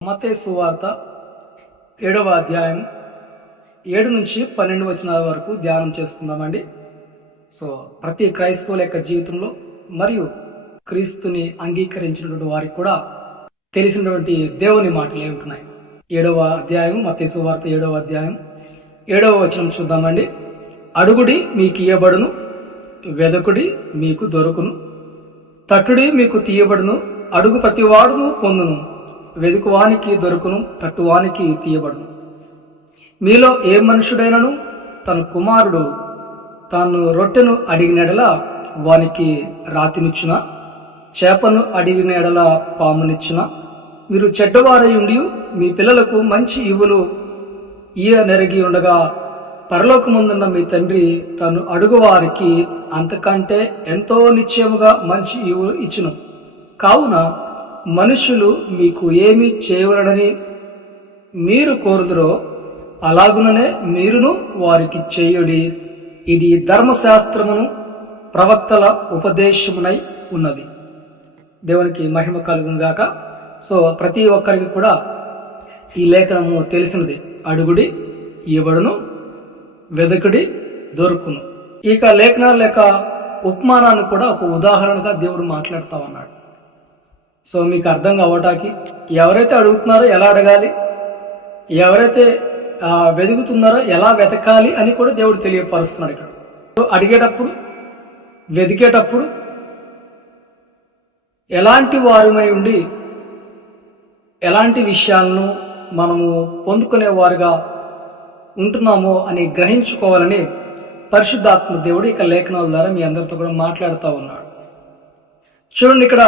మత్తయి సువార్త 7వ అధ్యాయం 7 నుంచి 12 వచనాల వరకు ధ్యానం చేసుకుందామండి. ప్రతి క్రైస్తవుల యొక్క జీవితంలో మరియు క్రీస్తుని అంగీకరించినటువంటి వారికి కూడా తెలిసినటువంటి దేవుని మాటలు ఏముంటున్నాయి. 7వ అధ్యాయం మత్తయి సువార్త 7వ అధ్యాయం 7వ వచనం చూద్దామండి. అడుగుడి మీకు ఇయ్యబడును, వెదకుడి మీకు దొరుకును, తట్టుడి మీకు తీయబడును, అడుగు ప్రతివాడును పొందును, వెదుకువానికి దొరుకును, తట్టువానికి తీయబడును. మీలో ఏ మనుషుడైనను తన కుమారుడు తాను రొట్టెను అడిగినెడల వానికి రాతినిచ్చునా, చేపను అడిగినెడల పామునిచ్చునా? మీరు చెడ్డవారై ఉండి మీ పిల్లలకు మంచి ఈవులు నెరిగి ఉండగా పరలోకమందున్న మీ తండ్రి తను అడుగువారికి అంతకంటే ఎంతో నిశ్చయముగా మంచి ఈవులు ఇచ్చును. కావున మనుషులు మీకు ఏమి చేయవలనని మీరు కోరుదురో అలాగుననే మీరును వారికి చేయుడి. ఇది ధర్మశాస్త్రమును ప్రవక్తల ఉపదేశమునై ఉన్నది. దేవునికి మహిమ కలుగును గాక. ప్రతి ఒక్కరికి కూడా ఈ లేఖనము తెలిసినది. అడుగుడి ఇవ్వబడును, వెదకుడి దొరుకును. ఇక లేఖనాల యొక్క ఉపమానాన్ని కూడా ఒక ఉదాహరణగా దేవుడు మాట్లాడుతూ ఉన్నాడు. మీకు అర్థం కావటానికి ఎవరైతే అడుగుతున్నారో ఎలా అడగాలి, ఎవరైతే వెతుకుతున్నారో ఎలా వెతకాలి అని కూడా దేవుడు తెలియపరుస్తున్నాడు ఇక్కడ. అడిగేటప్పుడు, వెతికేటప్పుడు ఎలాంటి వారిమై ఉండి ఎలాంటి విషయాలను మనము పొందుకునే వారుగా ఉంటున్నామో అని గ్రహించుకోవాలని పరిశుద్ధాత్మ దేవుడు ఇక లేఖనాల ద్వారా మీ అందరితో కూడా మాట్లాడుతూ ఉన్నాడు. చూడండి, ఇక్కడ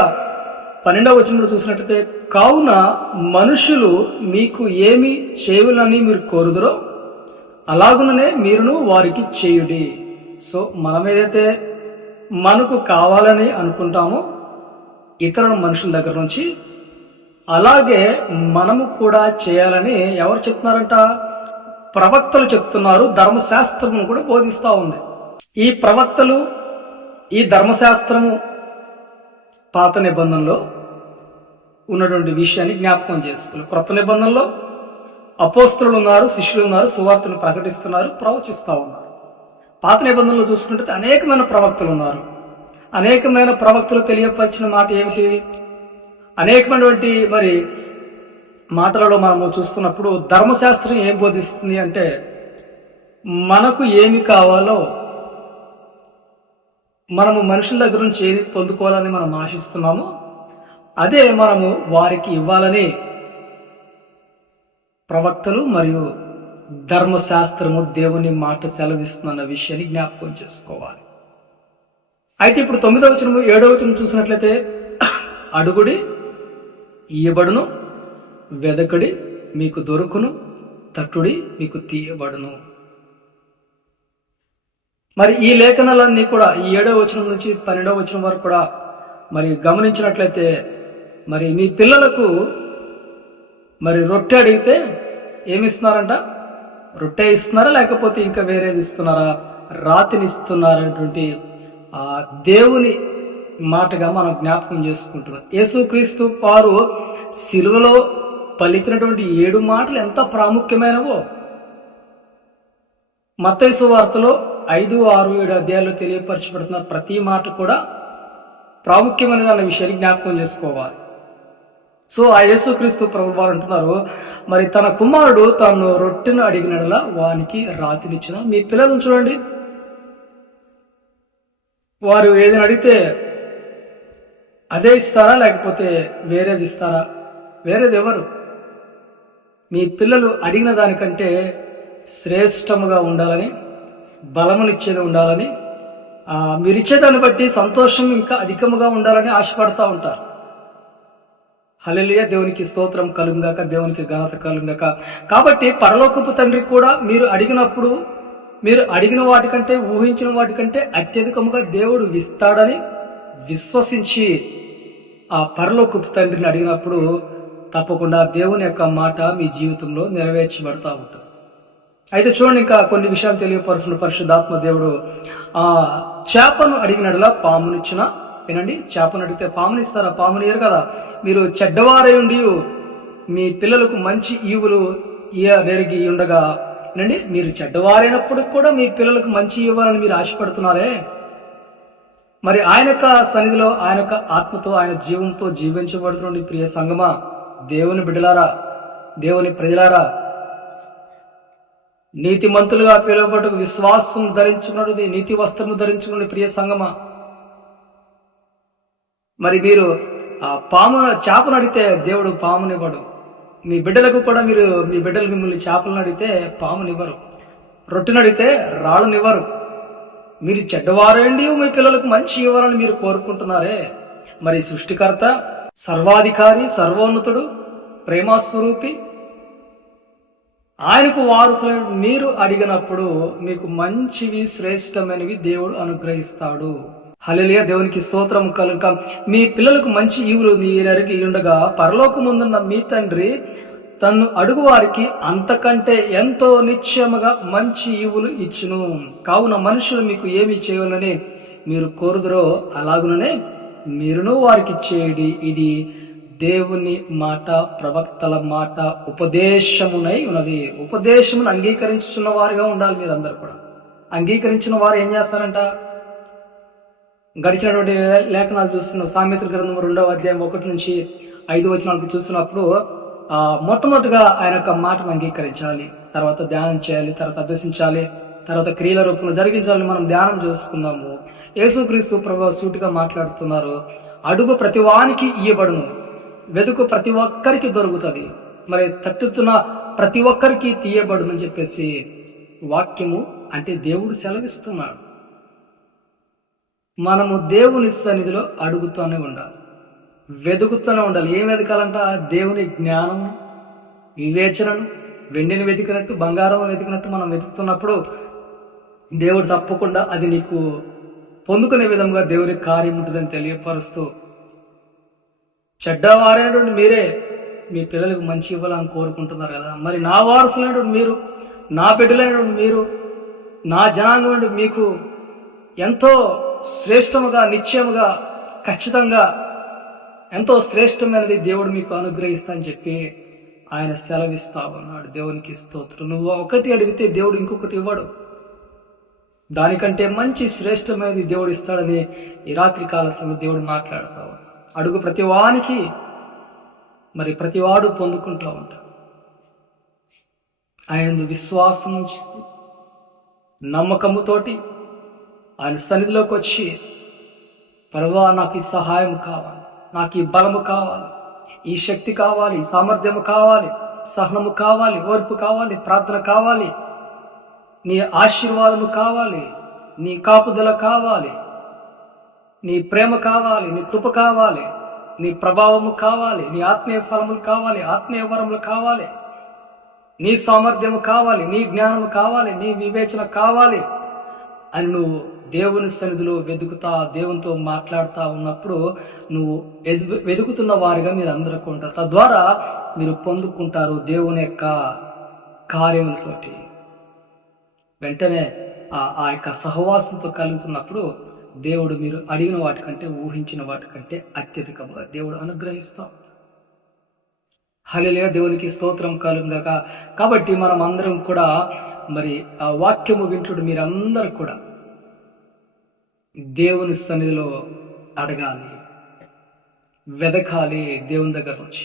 12వ వచనంలో చూసినట్లయితే, కావున మనుషులు మీకు ఏమి చేయులని మీరు కోరుదురో అలాగుననే మీరును వారికి చేయుడి. మనం ఏదైతే మనకు కావాలని అనుకుంటామో ఇతరుల మనుషుల దగ్గర నుంచి అలాగే మనము కూడా చేయాలని ఎవరు చెప్తున్నారంట? ప్రవక్తలు చెప్తున్నారు. ధర్మశాస్త్రము కూడా బోధిస్తూ ఉంది. ఈ ప్రవక్తలు, ఈ ధర్మశాస్త్రము పాత నిబంధనలో ఉన్నటువంటి విషయాన్ని జ్ఞాపకం చేసుకోవాలి. క్రొత్త నిబంధనలో అపోస్తలులు ఉన్నారు, శిష్యులు ఉన్నారు, సువార్తను ప్రకటిస్తున్నారు, ప్రవచిస్తూ ఉన్నారు. పాత నిబంధనలో చూసుకుంటే అనేకమైన ప్రవక్తలు ఉన్నారు. అనేకమైన ప్రవక్తలు తెలియపరిచిన మాట ఏమిటి? అనేకమైనటువంటి మాటలలో మనము చూస్తున్నప్పుడు ధర్మశాస్త్రం ఏం బోధిస్తుంది అంటే, మనకు ఏమి కావాలో మనము మనుషుల దగ్గర నుంచి ఏది పొందుకోవాలని మనం ఆశిస్తున్నామో అదే మనము వారికి ఇవ్వాలని ప్రవక్తలు మరియు ధర్మశాస్త్రము దేవుని మాట సెలవిస్తున్న విషయాన్ని జ్ఞాపకం చేసుకోవాలి. అయితే ఇప్పుడు 9వ వచనము 7వ వచనం చూసినట్లయితే, అడుగుడి ఇయ్యబడును, వెదకుడి మీకు దొరుకును, తట్టుడి మీకు తీయబడును. ఈ లేఖనాలన్నీ కూడా ఈ 7వ వచనం నుంచి 12వ వచనం వరకు కూడా గమనించినట్లయితే, మీ పిల్లలకు రొట్టె అడిగితే ఏమిస్తున్నారంట? రొట్టె ఇస్తున్నారా, లేకపోతే ఇంకా వేరేది ఇస్తున్నారా? రాతిని ఇస్తున్నారనేటువంటి ఆ దేవుని మాటగా మనం జ్ఞాపకం చేసుకుంటున్నాం. యేసుక్రీస్తు వారు సిలువలో పలికినటువంటి 7 మాటలు ఎంత ప్రాముఖ్యమైనవో మత్తయి సువార్తలో 5, 6, 7 అధ్యాయాల్లో తెలియపరచబడుతున్న ప్రతి మాట కూడా ప్రాముఖ్యమైనది అన్న విషయాన్ని జ్ఞాపకం చేసుకోవాలి. ఆ యేసుక్రీస్తు ప్రభువు వారు అంటున్నారు, తన కుమారుడు తాను రొట్టెను అడిగినడలా వానికి రాతినిచ్చిన. మీ పిల్లలను చూడండి, వారు ఏదైనా అడిగితే అదే ఇస్తారా, లేకపోతే వేరేది ఇస్తారా? వేరేది ఎవరు? మీ పిల్లలు అడిగిన దానికంటే శ్రేష్టముగా ఉండాలని, బలమునిచ్చేది ఉండాలని, మీరిచ్చేదాన్ని బట్టి సంతోషం ఇంకా అధికముగా ఉండాలని ఆశపడతా ఉంటారు. హల్లెలూయా, దేవునికి స్తోత్రం కలుగుగాక, దేవునికి ఘనత కలుగుగాక. కాబట్టి పరలోకపు తండ్రి కూడా మీరు అడిగినప్పుడు, మీరు అడిగిన వాటికంటే, ఊహించిన వాటికంటే అత్యధికముగా దేవుడు ఇస్తాడని విశ్వసించి ఆ పరలోకపు తండ్రిని అడిగినప్పుడు తప్పకుండా దేవుని యొక్క మాట మీ జీవితంలో నెరవేర్చబడతా ఉంటుంది. అయితే చూడండి, ఇంకా కొన్ని విషయాలు తెలియపరుస్తున్న పరిశుద్ధాత్మ దేవుడు, చేపను అడిగినట్లా పామునిచ్చిన. వినండి, చేపను అడిగితే పామునిస్తారా? పామునియరు కదా. మీరు చెడ్డవారై ఉండి మీ పిల్లలకు మంచి ఈవులు నెరిగి ఉండగా నండి, మీరు చెడ్డవారైనప్పుడు కూడా మీ పిల్లలకు మంచి ఇవ్వాలని మీరు ఆశపడుతున్నారే, మరి ఆయన యొక్క సన్నిధిలో ఆయన యొక్క ఆత్మతో ఆయన జీవంతో జీవించబడుతున్న ప్రియ సంగమా, దేవుని బిడ్డలారా, దేవుని ప్రజలారా, నీతిమంతులుగా పిలువబడుటకు విశ్వాసం ధరించుకున్నది, నీతి వస్త్రము ధరించుకున్న ప్రియ సంగమా, మరి మీరు ఆ చేపను అడిగితే దేవుడు పామునివ్వడు. మీ బిడ్డలకు కూడా మీ బిడ్డలు మిమ్మల్ని చేపలను అడిగితే పామునివ్వరు, రొట్టెను అడిగితే రాళ్ళనివ్వరు. మీరు చెడ్డవారండి మీ పిల్లలకు మంచి ఇవ్వాలని మీరు కోరుకుంటున్నారే, మరి సృష్టికర్త, సర్వాధికారి, సర్వోన్నతుడు, ప్రేమస్వరూపి, ఆయనకు వారసులైన మీరు అడిగినప్పుడు మీకు మంచివి శ్రేష్టమైనవి దేవుడు అనుగ్రహిస్తాడు. హల్లెలూయా, దేవునికి స్తోత్రం కలుగుక. మీ పిల్లలకు మంచి ఈవులు నీరెరిగి ఉండగా పరలోకముందున్న మీ తండ్రి తన్ను అడుగు వారికి అంతకంటే ఎంతో నిశ్చయముగా మంచి ఈవులు ఇచ్చును. కావున మనుషులు మీకు ఏమి చేయాలని మీరు కోరుదురో అలాగుననే మీరును వారికి చేయండి. ఇది దేవుని మాట, ప్రవక్తల మాట, ఉపదేశమునై ఉన్నది. ఉపదేశమును అంగీకరించున్న వారుగా ఉండాలి. మీరందరూ కూడా అంగీకరించిన వారు ఏం చేస్తారంట? గడిచినటువంటి లేఖనాలు చూస్తున్న సామెతల గ్రంథం 2వ అధ్యాయం 1 నుంచి 5 వచనాలకు చూస్తున్నప్పుడు మొట్టమొదటిగా ఆయన యొక్క మాటను అంగీకరించాలి, తర్వాత ధ్యానం చేయాలి, తర్వాత అభ్యసించాలి, తర్వాత క్రియల రూపంలో జరిగించాలని మనం ధ్యానం చేసుకున్నాము. యేసుక్రీస్తు ప్రభువు సూటిగా మాట్లాడుతున్నారు, అడుగు ప్రతివానికి ఇయ్యబడును, వెతుకు ప్రతి ఒక్కరికి దొరుకుతుంది, మరి తట్టుతున్న ప్రతి ఒక్కరికి తీయబడునని చెప్పేసి వాక్యము అంటే దేవుడు సెలవిస్తున్నాడు. మనము దేవుని సన్నిధిలో అడుగుతూనే ఉండాలి, వెతుకుతూనే ఉండాలి. ఏం వెతకాలంట? దేవుని జ్ఞానం, వివేచనను, వెండిని వెతికినట్టు, బంగారం వెతికినట్టు మనం వెతుకుతున్నప్పుడు దేవుడు తప్పకుండా అది నీకు పొందుకునే విధంగా దేవుని కార్యం ఉంటుందని తెలియపరుస్తూ, చెడ్డవారైనటువంటి మీరే మీ పిల్లలకు మంచి ఇవ్వాలని కోరుకుంటున్నారు కదా, మరి నా వారసులైనటువంటి మీరు, నా బిడ్డలైనటువంటి మీరు, నా జనాంగం మీకు ఎంతో శ్రేష్టముగా, నిశ్చయముగా, ఖచ్చితంగా ఎంతో శ్రేష్టమైనది దేవుడు మీకు అనుగ్రహిస్తా అని చెప్పి ఆయన సెలవిస్తా ఉన్నాడు. దేవునికి స్తోత్రం. నువ్వు ఒకటి అడిగితే దేవుడు ఇంకొకటి ఇవ్వడు, దానికంటే మంచి శ్రేష్టమైనది దేవుడు ఇస్తాడని ఈ రాత్రి కాల సమయంలో దేవుడు మాట్లాడుతూ ఉన్నాడు. అడుగు ప్రతివానికి, మరి ప్రతివాడు పొందుకుంటూ ఉంటాడు. ఆయన విశ్వాసం నమ్మకముతోటి ఆయన సన్నిధిలోకి వచ్చి, ప్రభువా నాకు ఈ సహాయం కావాలి, నాకు ఈ బలము కావాలి, ఈ శక్తి కావాలి, ఈ సామర్థ్యము కావాలి, సహనము కావాలి, ఓర్పు కావాలి, ప్రార్థన కావాలి, నీ ఆశీర్వాదము కావాలి, నీ కాపుదల కావాలి, నీ ప్రేమ కావాలి, నీ కృప కావాలి, నీ ప్రభావము కావాలి, నీ ఆత్మీయ ఫలములు కావాలి, ఆత్మీయ వరములు కావాలి, నీ సామర్థ్యము కావాలి, నీ జ్ఞానము కావాలి, నీ వివేచన కావాలి అని నువ్వు దేవుని సన్నిధిలో వెతుకుతా, దేవునితో మాట్లాడుతూ ఉన్నప్పుడు నువ్వు వెతుకుతున్న వారిగా మీరు అందరూ ఉంటారు. తద్వారా మీరు పొందుకుంటారు దేవుని యొక్క కార్యములతోటి. వెంటనే ఆ యొక్క సహవాసంతో కలుగుతున్నప్పుడు దేవుడు మీరు అడిగిన వాటికంటే, ఊహించిన వాటికంటే అత్యధికంగా దేవుడు అనుగ్రహిస్తాం. హల్లెలూయా, దేవునికి స్తోత్రం కలుగుగాక. కాబట్టి మనం అందరం కూడా మరి ఆ వాక్యము వింటుడు మీరందరూ కూడా దేవుని సన్నిధిలో అడగాలి, వెదకాలి. దేవుని దగ్గర నుంచి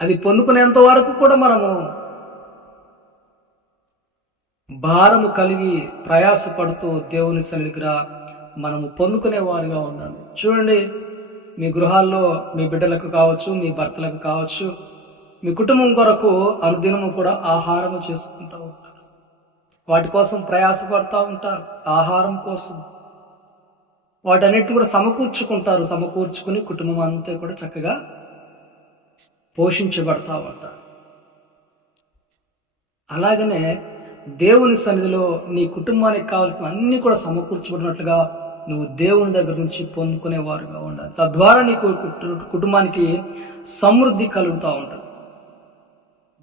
అది పొందుకునేంత వరకు కూడా మనము భారము కలిగి ప్రయాసపడుతూ దేవుని సన్నిధిగా మనము పొందుకునే వారుగా ఉండాలి. చూడండి, మీ గృహాల్లో మీ బిడ్డలకు కావచ్చు, మీ భర్తలకు కావచ్చు, మీ కుటుంబం కొరకు అనుదినము కూడా ఆహారము చేసుకుంటూ ఉంటారు. వాటి కోసం ప్రయాసపడుతూ ఉంటారు, ఆహారం కోసం. వాటన్నిటిని కూడా సమకూర్చుకుంటారు. సమకూర్చుకుని కుటుంబం అంతా కూడా చక్కగా పోషించబడతా ఉంటారు. అలాగనే దేవుని సన్నిధిలో నీ కుటుంబానికి కావాల్సిన అన్ని కూడా సమకూర్చబడినట్లుగా నువ్వు దేవుని దగ్గర నుంచి పొందుకునేవారుగా ఉండాలి. తద్వారా నీకు కుటుంబానికి సమృద్ధి కలుగుతూ ఉంటుంది.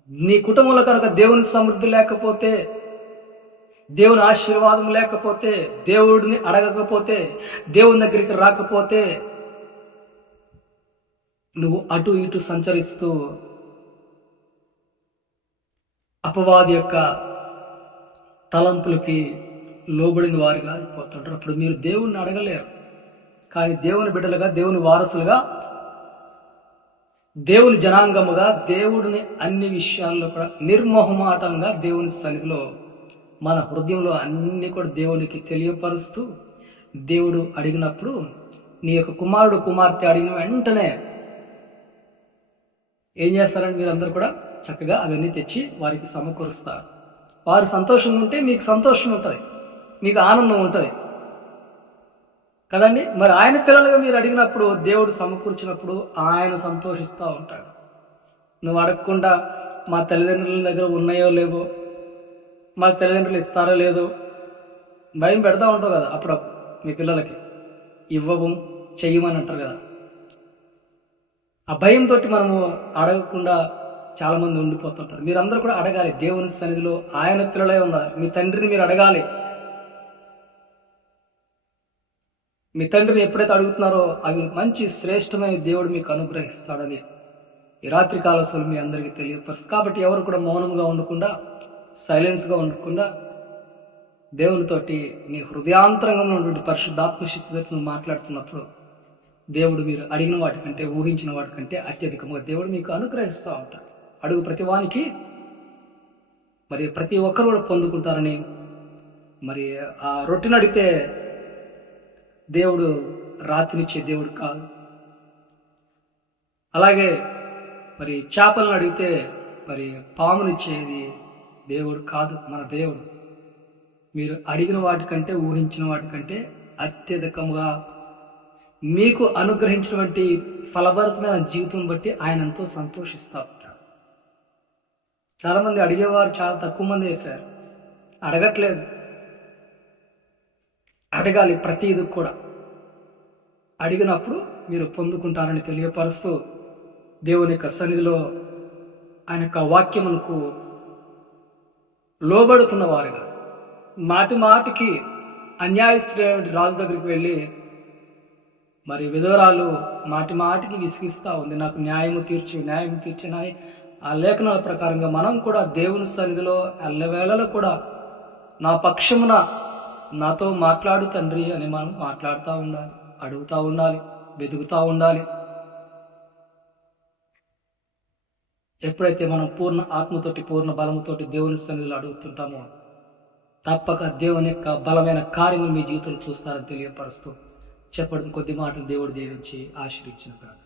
నీ కుటుంబంలో కనుక దేవుని సమృద్ధి లేకపోతే, దేవుని ఆశీర్వాదం లేకపోతే, దేవుడిని అడగకపోతే, దేవుని దగ్గరికి రాకపోతే, నువ్వు అటు ఇటు సంచరిస్తూ అపవాది యొక్క తలంపులకి లోబడిన వారిగా అయిపోతుంటారు. అప్పుడు మీరు దేవుణ్ణి అడగలేరు. కానీ దేవుని బిడ్డలుగా, దేవుని వారసులుగా, దేవుని జనాంగముగా, దేవుడిని అన్ని విషయాల్లో కూడా నిర్మోహమాటంగా దేవుని సన్నిధిలో మన హృదయంలో అన్ని కూడా దేవునికి తెలియపరుస్తూ, దేవుడు అడిగినప్పుడు నీ యొక్క కుమారుడు కుమార్తె అడిగిన వెంటనే ఏం చేస్తారంటే మీరందరూ కూడా చక్కగా అవన్నీ తెచ్చి వారికి సమకూరుస్తారు. వారు సంతోషంగా ఉంటే మీకు సంతోషం ఉంటుంది, మీకు ఆనందం ఉంటుంది కదండి. మరి ఆయన పిల్లలుగా మీరు అడిగినప్పుడు, దేవుడు సమకూర్చినప్పుడు ఆయన సంతోషిస్తూ ఉంటాడు. నువ్వు అడగకుండా మా తల్లిదండ్రుల దగ్గర ఉన్నాయో లేవో, మా తల్లిదండ్రులు ఇస్తారో లేదో భయం పెడతా ఉంటావు కదా అప్పుడప్పుడు మీ పిల్లలకి. ఇవ్వము చెయ్యమని అంటారు కదా. ఆ భయంతో మనము అడగకుండా చాలామంది ఉండిపోతుంటారు. మీరందరూ కూడా అడగాలి. దేవుని సన్నిధిలో ఆయన పిల్లలై ఉన్నారు. మీ తండ్రిని మీరు అడగాలి. మీ తండ్రిని ఎప్పుడైతే అడుగుతున్నారో అవి మంచి శ్రేష్టమైన దేవుడు మీకు అనుగ్రహిస్తాడని ఈ రాత్రి కాలశలు మీ అందరికీ తెలియపరుస్తుంది. కాబట్టి ఎవరు కూడా మౌనంగా ఉండకుండా, సైలెన్స్గా ఉండకుండా, దేవునితోటి నీ హృదయాంతరంగా ఉన్నటువంటి పరిశుద్ధాత్మ శక్తితో నువ్వు మాట్లాడుతున్నప్పుడు దేవుడు మీరు అడిగిన వాటికంటే, ఊహించిన వాటికంటే అత్యధికంగా దేవుడు మీకు అనుగ్రహిస్తూ ఉంటాడు. అడుగు ప్రతివానికి మరి ప్రతి ఒక్కరు కూడా పొందుకుంటారని. మరి ఆ రొట్టెని అడిగితే దేవుడు రాత్రినిచ్చే దేవుడు కాదు. అలాగే మరి చేపలను అడిగితే మరి పామునిచ్చేది దేవుడు కాదు, మన దేవుడు. మీరు అడిగిన వాటికంటే, ఊహించిన వాటికంటే అత్యధికంగా మీకు అనుగ్రహించినటువంటి ఫలభరితమైన జీవితం బట్టి ఆయన ఎంతో సంతోషిస్తూ ఉంటాడు. చాలామంది అడిగేవారు చాలా తక్కువ మంది అయిపోయారు. అడగట్లేదు. అడగాలి. ప్రతిది కూడా అడిగినప్పుడు మీరు పొందుకుంటారని తెలియపరుస్తూ, దేవుని యొక్క సన్నిధిలో ఆయన యొక్క వాక్యమునకు లోబడుతున్న వారుగా, మాటి మాటికి అన్యాయశ్రేయుడి రాజు దగ్గరికి వెళ్ళి మరి విధవరాలు మాటి మాటికి విసిగిస్తూ ఉంది, నాకు న్యాయం తీర్చినాయి. ఆ లేఖనాల ప్రకారంగా మనం కూడా దేవుని సన్నిధిలో ఎల్లవేళలో కూడా నా పక్షమున నాతో మాట్లాడు తండ్రి అని మనం మాట్లాడుతూ ఉండాలి, అడుగుతూ ఉండాలి, వెతుకుతూ ఉండాలి. ఎప్పుడైతే మనం పూర్ణ ఆత్మతోటి, పూర్ణ బలముతోటి దేవుని సన్నిధిలో అడుగుతుంటామో తప్పక దేవుని యొక్క బలమైన కార్యములు మీ జీవితంలో చూస్తారని తెలియపరుస్తూ చెప్పడం కొద్ది మాటలు దేవుడు దీవించి ఆశీర్వదించును గాక.